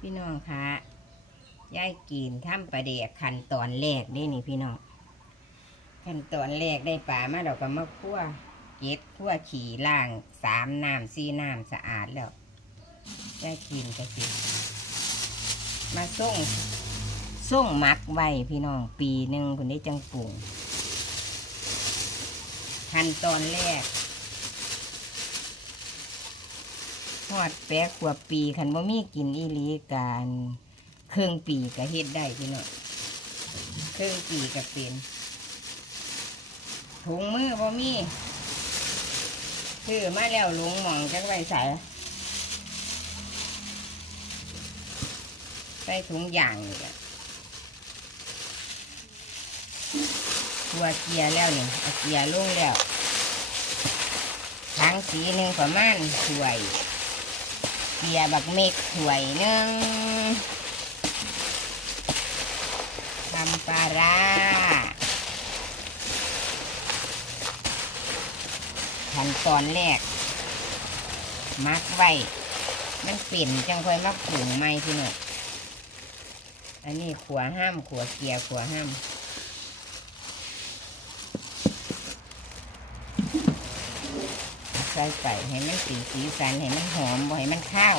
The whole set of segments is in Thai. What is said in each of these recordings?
พี่น้องคะย่ายกินทำประเดกขั้นตอนแรกได้นี่พี่น้องขั้นตอนแรกได้ปลามาเราก็มาคั่วเก็ดคั่วขี่ล่างสามน้ำสี่น้ำสะอาดแล้วย่ายกินก็สิมาส่งส่งมักไว้พี่น้องปีหนึ่งคนได้จังปรุงขั้นตอนแรก ทอดแปะขวบปีคันบ่มีกินอีหลีการเครื่องปีก็เฮ็ดได้พี่น้องเครื่องปีก็เป็นถุงมือบ่มีซื้อมาแล้วลุงหมองจักไว้ใส่ใส่ถุงยางนี่แหละตัวเกียร์แล้วนี่เอาเกียร์ลงแล้วทั้งสีหนึ่งประมาณถ้วย เกียบักเมกถวยนึงทำปลาร้าขั้นตอนแรก มักไว้ มันเปิ่ยนจังค่อยมาปรุงไม่พี่หนูอันนี้ขัวห้ามขัวเกียร์ขัวห้าม ส่ไปให้มันสีสีสันให้มันหอมบ่ให้มันข้าว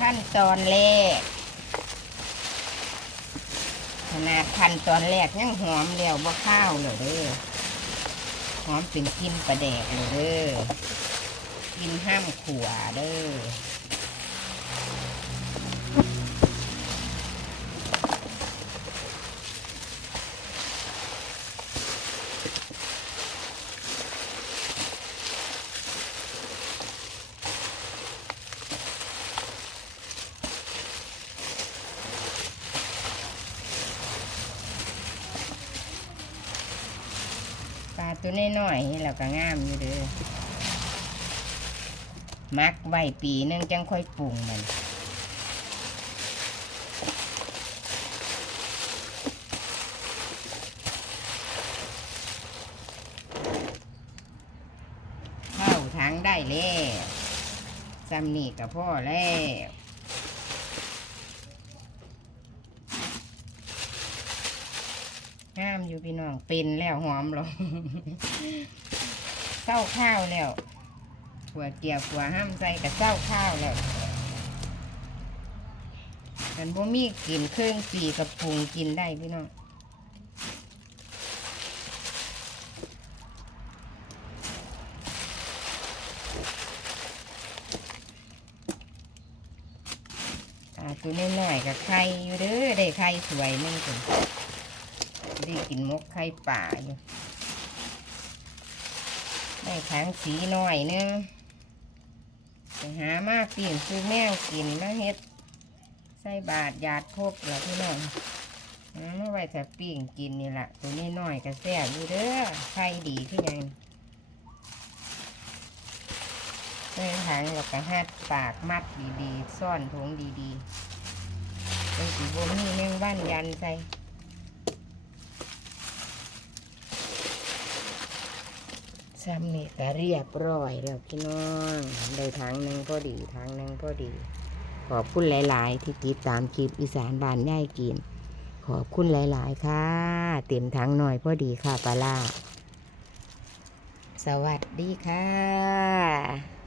ขั้นตอนแรกขนาดขั้นตอนแรกยังหอมแล้วบ่ข้าวเลยเด้อหอมเป็นกินประแดกเลยเด้อกินห้ามขัวเด้อ ตัวน้อยๆนี่เราก็งามอยู่เด้อมักไว้ปีนึงจังค่อยปรุงมันเข้าทางได้แล้วซ้ำนี่กับพ่อแล้ว งามอยู่พี่น้องเป็นแล้วหอมหรอเศร้าข้าวแล้วขัวเกียวขัวห้ามใส่กับเศร้าข้าวแล้วกันบ่มีกลิ่นเครื่องปีกับปรุงกินได้พี่น้องตัวน้อยๆกับไข่อยู่เด้อได้ไข่สวยหนึงคน ได้กินมกไข่ป่าอยู่ได้ทางสีหน่อยหนึงไปหามากปีนซื้อแมวกินมาเฮ็ดใส่บาทหยาดครบแล้วพี่น้องหามาไว้แต่ปีงกินนี่แหละตัวนี้น้อยกับแซ่บอยู่เด้อไข่ดีขึ้นยังใส่ถังแล้วก็หัดปากมัดดีๆ ซ่อนถุงดีๆเป็นสีบมีแมงบ้านยันใส่ ซ้ำนี่ก็เรียบร้อยแล้วพี่น้องได้ทางหนึ่งพอดีทางหนึ่งพอดี ขอบคุณหลาย ๆ ที่ติดตามคลิปอีสานบ้านย่ายกิน ขอบคุณหลาย ๆ ค่ะ เต็มทั้งหน่อยพอดีค่ะปลาลาสวัสดีค่ะ